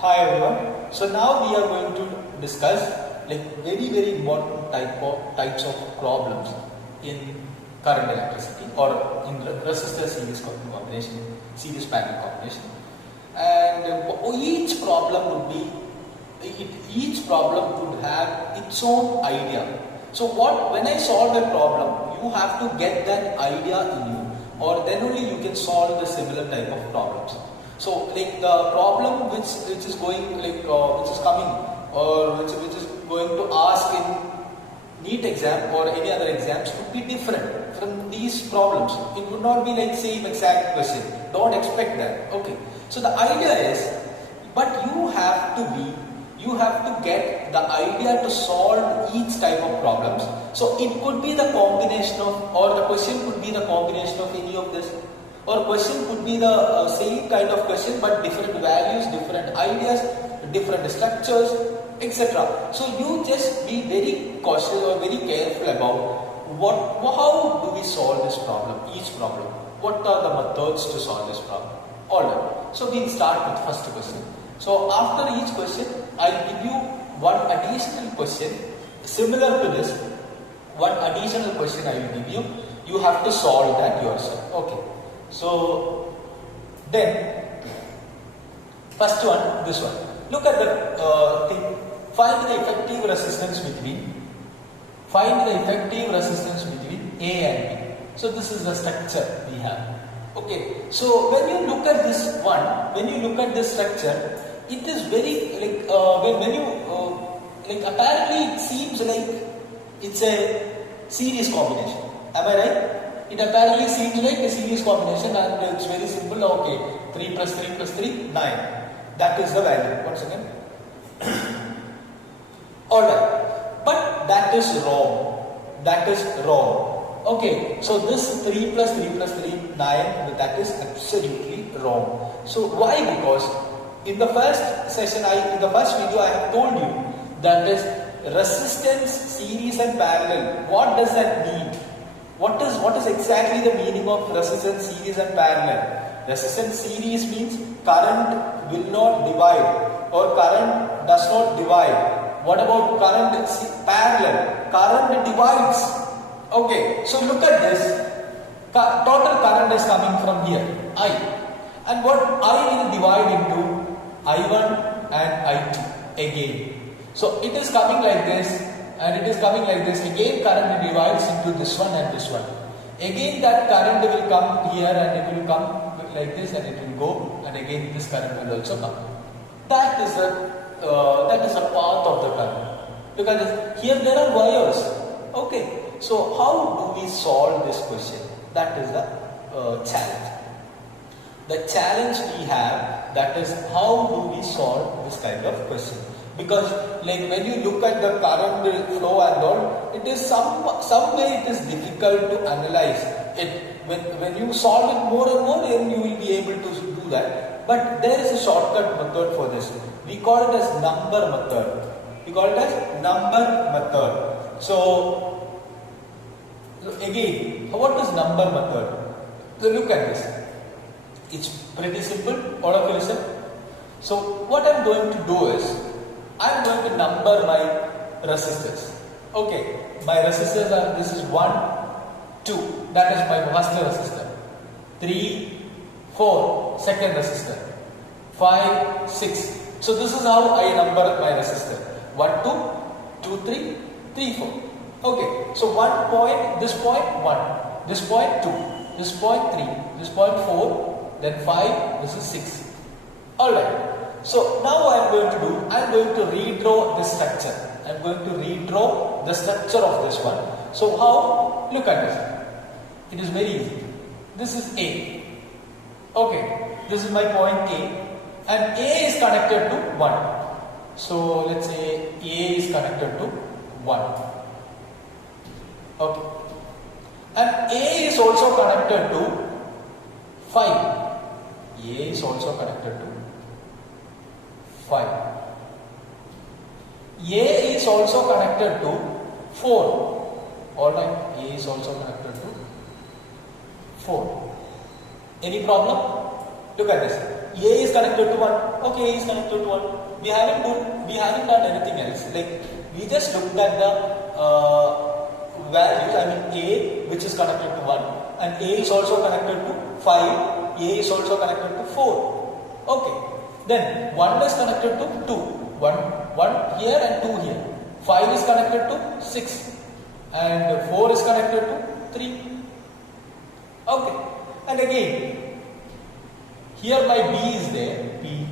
Hi everyone. So now we are going to discuss like very important types of problems in current electricity or in resistor series combination, series parallel combination. And each problem would have its own idea. So when I solve a problem, you have to get that idea in you, or then only you can solve the similar type of problems. So like the problem which is going which is coming or which is going to ask in NEET exam or any other exams would be different from these problems. It would not be like same exact question. Don't expect that. Okay. So the idea is, but you have to get the idea to solve each type of problems. So it could be the combination of, or the question could be the combination of any of this. Or question could be the same kind of question but different values, different ideas, different structures, etc. So you just be very cautious or very careful about how do we solve this problem, each problem. What are the methods to solve this problem? Alright. So we'll start with first question. So after each question, I'll give you one additional question similar to this. One additional question I will give you. You have to solve that yourself. Okay. So then first one, this one. Look at the thing. Find the effective resistance between A and B. So this is the structure we have. Okay. So when you look at this one, when you look at this structure, it is very like when you apparently it seems like it's a series combination. Am I right? It apparently seems like a series combination and it's very simple. Okay, 3 plus 3 plus 3, 9. That is the value. Once again. Alright. But that is wrong. That is wrong. Okay, so this 3 plus 3 plus 3, 9, that is absolutely wrong. So why? Because in the first session, in the first video, I have told you that is resistance, series and parallel. What does that mean? What is exactly the meaning of resistance, series and parallel? Resistance series means current will not divide or current does not divide. What about current parallel? Current divides. Okay, so look at this. Total current is coming from here, I. And what I will divide into I1 and I2 again. So it is coming like this. And it is coming like this. Again current divides into this one and this one. Again that current will come here and it will come like this and it will go, and again this current will also come. That is a path of the current. Because here there are wires. Okay. So how do we solve this question? That is the challenge. The challenge we have, that is how do we solve this kind of question. Because like when you look at the current flow and all, it is some way it is difficult to analyze it. When you solve it more and more, then you will be able to do that. But there is a shortcut method for this. We call it as number method. So again, what is number method? So look at this. It's pretty simple. All of you listen. So what I'm going to do is, I'm going to number my resistors. Okay, my resistors are, this is 1, 2, that is my first resistor. 3, 4, second resistor. 5, 6. So this is how I number my resistor. 1, 2, 2, 3, 3, 4. Okay, so 1 point, this point 1, this point 2, this point 3, this point 4, then 5, this is 6. Alright. So now I am going to redraw this structure. I am going to redraw the structure of this one. So how? Look at this. It is very easy. This is A. Okay. This is my point A. And A is connected to 1. So let's say A is connected to 1. Okay. And A is also connected to 5. A is also connected to 5. A is also connected to 4. Alright, A is also connected to 4. Any problem? Look at this. A is connected to 1. Okay, A is connected to 1. We haven't done anything else. Like we just looked at the values. I mean A, which is connected to 1, and A is also connected to 5. A is also connected to 4. Okay. Then 1 is connected to 2. 1 here and 2 here. 5 is connected to 6. And 4 is connected to 3. Okay. And again, here my B is there. B.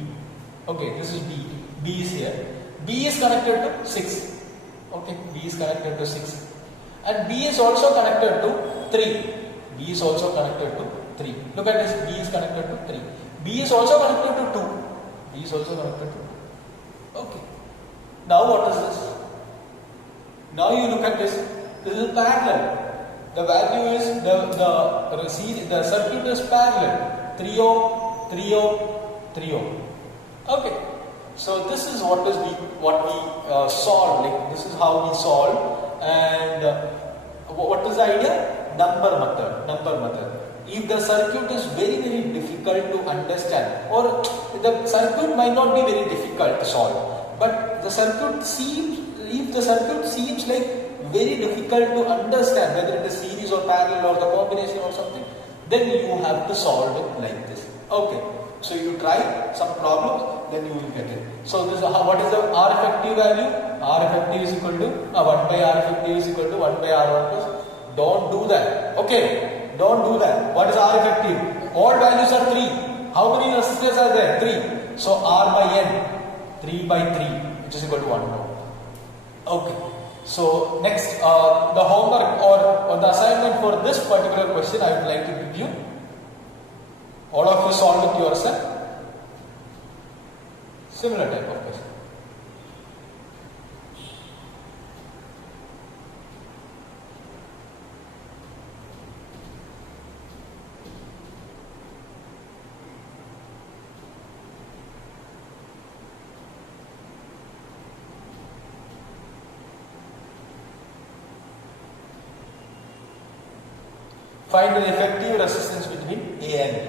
Okay, this is B. B is here. B is connected to 6. Okay, B is connected to 6. And B is also connected to 3. B is also connected to 3. Look at this. B is connected to 3. B is also connected to 2. B is also connected to 2. Okay. Now what is this? Now you look at this. This is parallel. The value is the circuit is parallel. 3 ohm, 3 ohm, 3 ohm. Okay. So this is what we solved. Like this is how we solved. And what is the idea? Number method. If the circuit is very difficult to understand, or the circuit might not be very difficult to solve, but the circuit seems like very difficult to understand, whether it is series or parallel or the combination or something, then you have to solve it like this. Okay. So you try some problems, then you will get it. So this is what is the R effective value? R effective is equal to 1 by R effective is equal to 1 by R1 plus. Don't do that. Okay. Don't do that. What is R effective? All values are 3. How many resistors are there? 3. So R by N, 3 by 3, which is equal to 1. Okay. So next, the homework or the assignment for this particular question I would like to give you. All of you solve it yourself. Similar type of question. Find the effective resistance between A and B.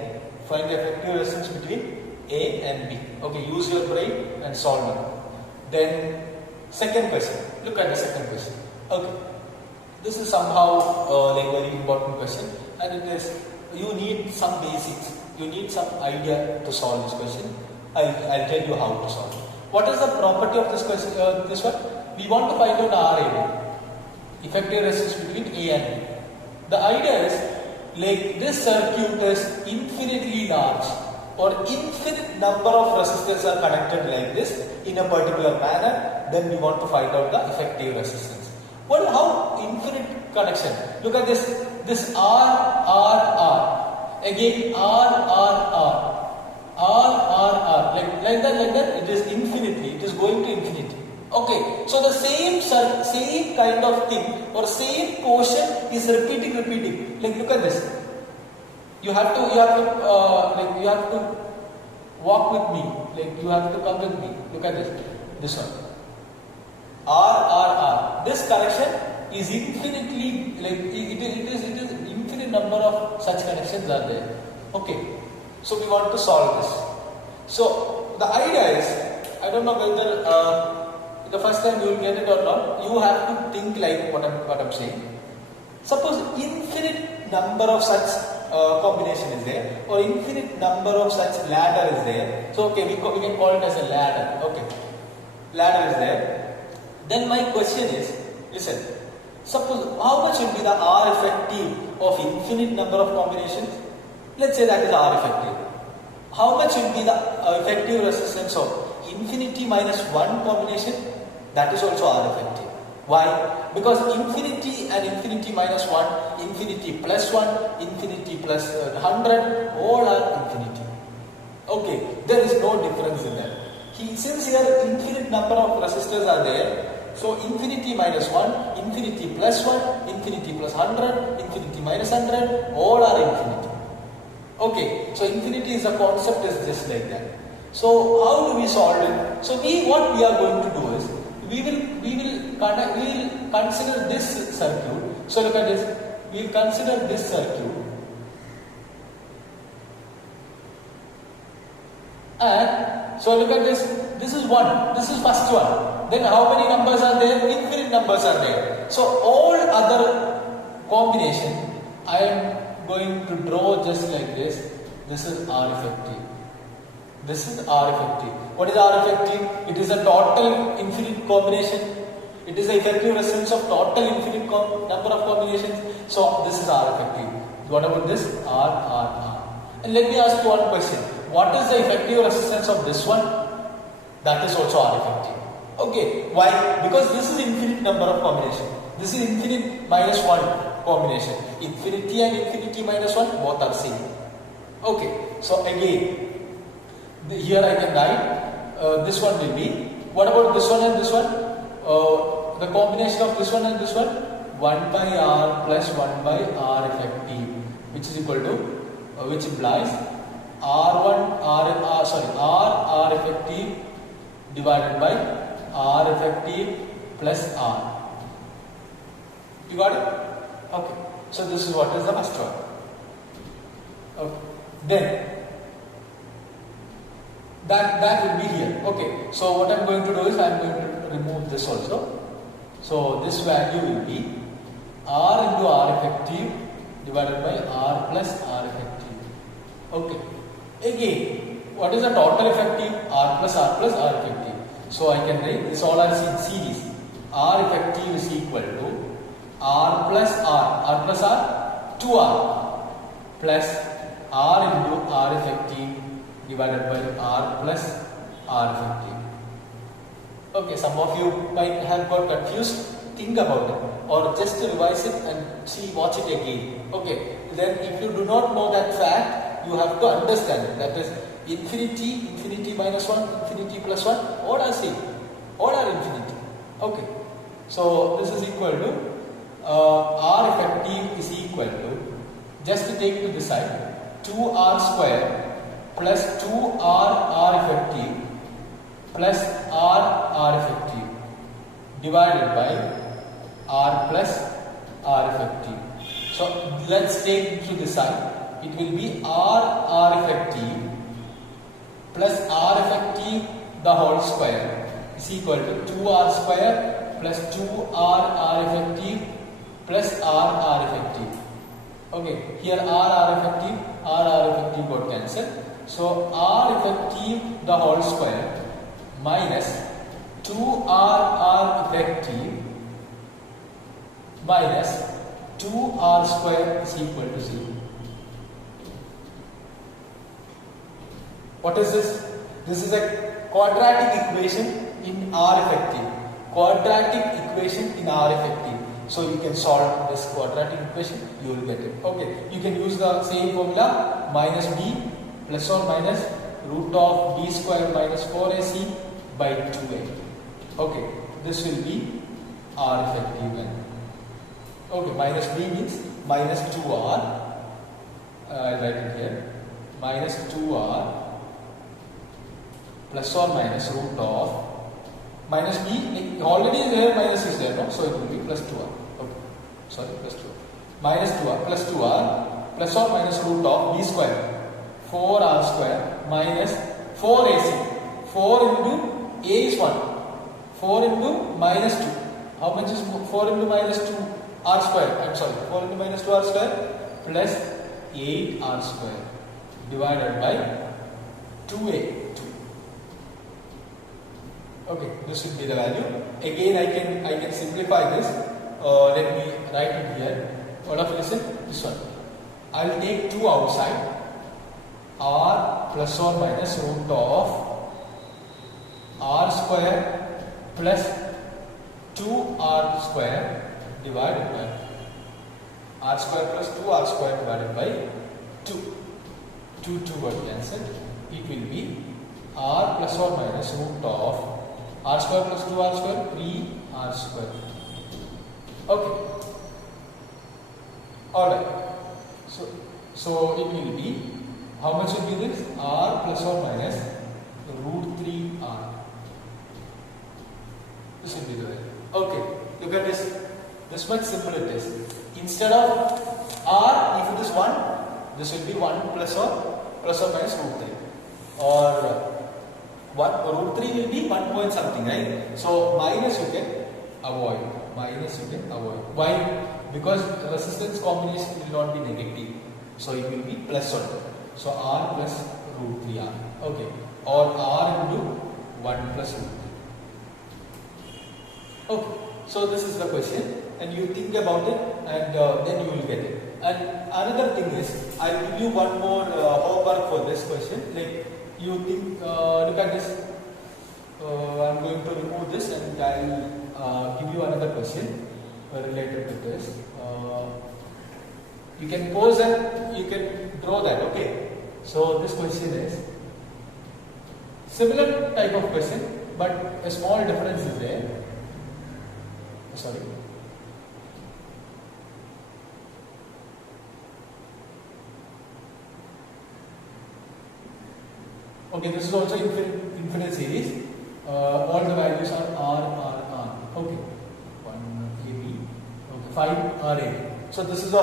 Find the effective resistance between A and B. Okay, use your brain and solve it. Then, second question. Look at the second question. Okay, this is somehow like very important question, and it is you need some basics. You need some idea to solve this question. I'll tell you how to solve it. What is the property of this question? This one, we want to find out RA, effective resistance between A and B. The idea is, like this circuit is infinitely large, or infinite number of resistors are connected like this in a particular manner, then we want to find out the effective resistance. Well, how infinite connection? Look at this. This R. Again R. Like that. It is infinitely. It is going to infinity. Okay, so the same kind of thing or same portion is repeating. Like look at this. You have to walk with me. Like you have to come with me. Look at this. This one. R. This connection is infinitely like it is infinite number of such connections are there. Okay, so we want to solve this. So the idea is, I don't know whether the first time you will get it or not. You have to think like what I'm saying. Suppose infinite number of such combination is there, or infinite number of such ladder is there. So okay, we can call it as a ladder. Okay, ladder is there. Then my question is, listen. Suppose how much will be the R effective of infinite number of combinations? Let's say that is R effective. How much will be the effective resistance of infinity minus 1 combination? That is also R effective. Why? Because infinity and infinity minus 1, infinity plus 1, infinity plus 100, all are infinity. Okay, there is no difference in that. Since here infinite number of resistors are there, so infinity minus 1, infinity plus 1, infinity plus 100, infinity minus 100, all are infinity. Okay, so infinity is a concept is just like that. So how do we solve it? So what we are going to do is, we will consider this circuit. So look at this. We will consider this circuit. And so look at this. This is 1. This is first one. Then how many numbers are there? Infinite numbers are there. So all other combination I am going to draw just like this. This is R effective. This is R effective. What is R effective? It is a total infinite combination. It is the effective resistance of total infinite number of combinations. So this is R effective. What about this? R. And let me ask you one question. What is the effective resistance of this one? That is also R effective. Okay. Why? Because this is infinite number of combination. This is infinite minus 1 combination. Infinity and infinity minus 1 both are same. Okay. So again, here I can write this one will be. What about this one and this one? The combination of this one and this one, 1 by R plus 1 by R effective, which is equal to, which implies R effective divided by R effective plus R. You got it? Okay. So this is what is the first one. Okay. Then that will be here. Okay. So what I am going to do is I am going to remove this also. So this value will be R into R effective divided by R plus R effective. Okay. Again, what is the total effective? R plus R effective. So I can write this all are in series. R effective is equal to R plus R 2R plus R into R effective divided by R plus R effective. Okay, some of you might have got confused. Think about it or just revise it and watch it again. Okay, then if you do not know that fact, you have to understand it. That is infinity minus 1, infinity plus 1, all are same, all are infinity. Okay, so this is equal to R effective is equal to, just to take to the side, 2R square plus 2R effective plus R effective divided by R plus R effective. So let's take it to the side. It will be R effective plus R effective the whole square is equal to 2R square plus 2R effective plus R effective. Okay, here R effective got cancelled. So R effective the whole square minus 2R effective minus 2R square is equal to 0. What is this? This is a quadratic equation in R effective. Quadratic equation in R effective. So you can solve this quadratic equation, you will get it. Okay, you can use the same formula, minus b plus or minus root of b square minus 4ac by 2a. Okay, this will be R effective then. Okay, minus b means minus 2R. I'll write it here. Minus 2R plus or minus root of minus b, already there minus is there, no? So it will be plus 2R. Okay, sorry, plus 2R. Minus 2R plus 2R plus or minus root of b square 4R square minus 4ac. 4 into a is 1. 4 into minus 2. How much is 4 into minus 2? R square. I'm sorry. 4 into minus 2 R square plus 8 R square divided by 2a. Okay, this will be the value. Again, I can simplify this. Let me write it here. All of you listen. This one. I will take 2 outside. R plus or minus root of R square plus 2R square divided by R square plus 2R square divided by 2. 2 got cancelled. It will be R plus or minus root of R square plus 2R square, 3R square. Okay. Alright. So it will be, how much will be this? R plus or minus root 3R. This will be the value. Okay. Look at this. This much simple it is. Instead of R, if it is 1, this will be 1 plus or minus root 3. Or root 3 will be 1 point something, right? So minus you can avoid. Minus you can avoid. Why? Because resistance combination will not be negative. So it will be plus 1. So R plus root 3R. Okay. Or R into 1 plus root 3. Okay. So this is the question, and you think about it, and then you will get it. And another thing is, I will give you one more homework for this question. Like you think, look at this. I'm going to remove this, and I'll give you another question related to this. You can pause and you can draw that. Okay. So this question is similar type of question, but a small difference is there. Sorry. Okay, this is also infinite series. All the values are R. Okay. 1 AB. Okay. 5 R8. So this is a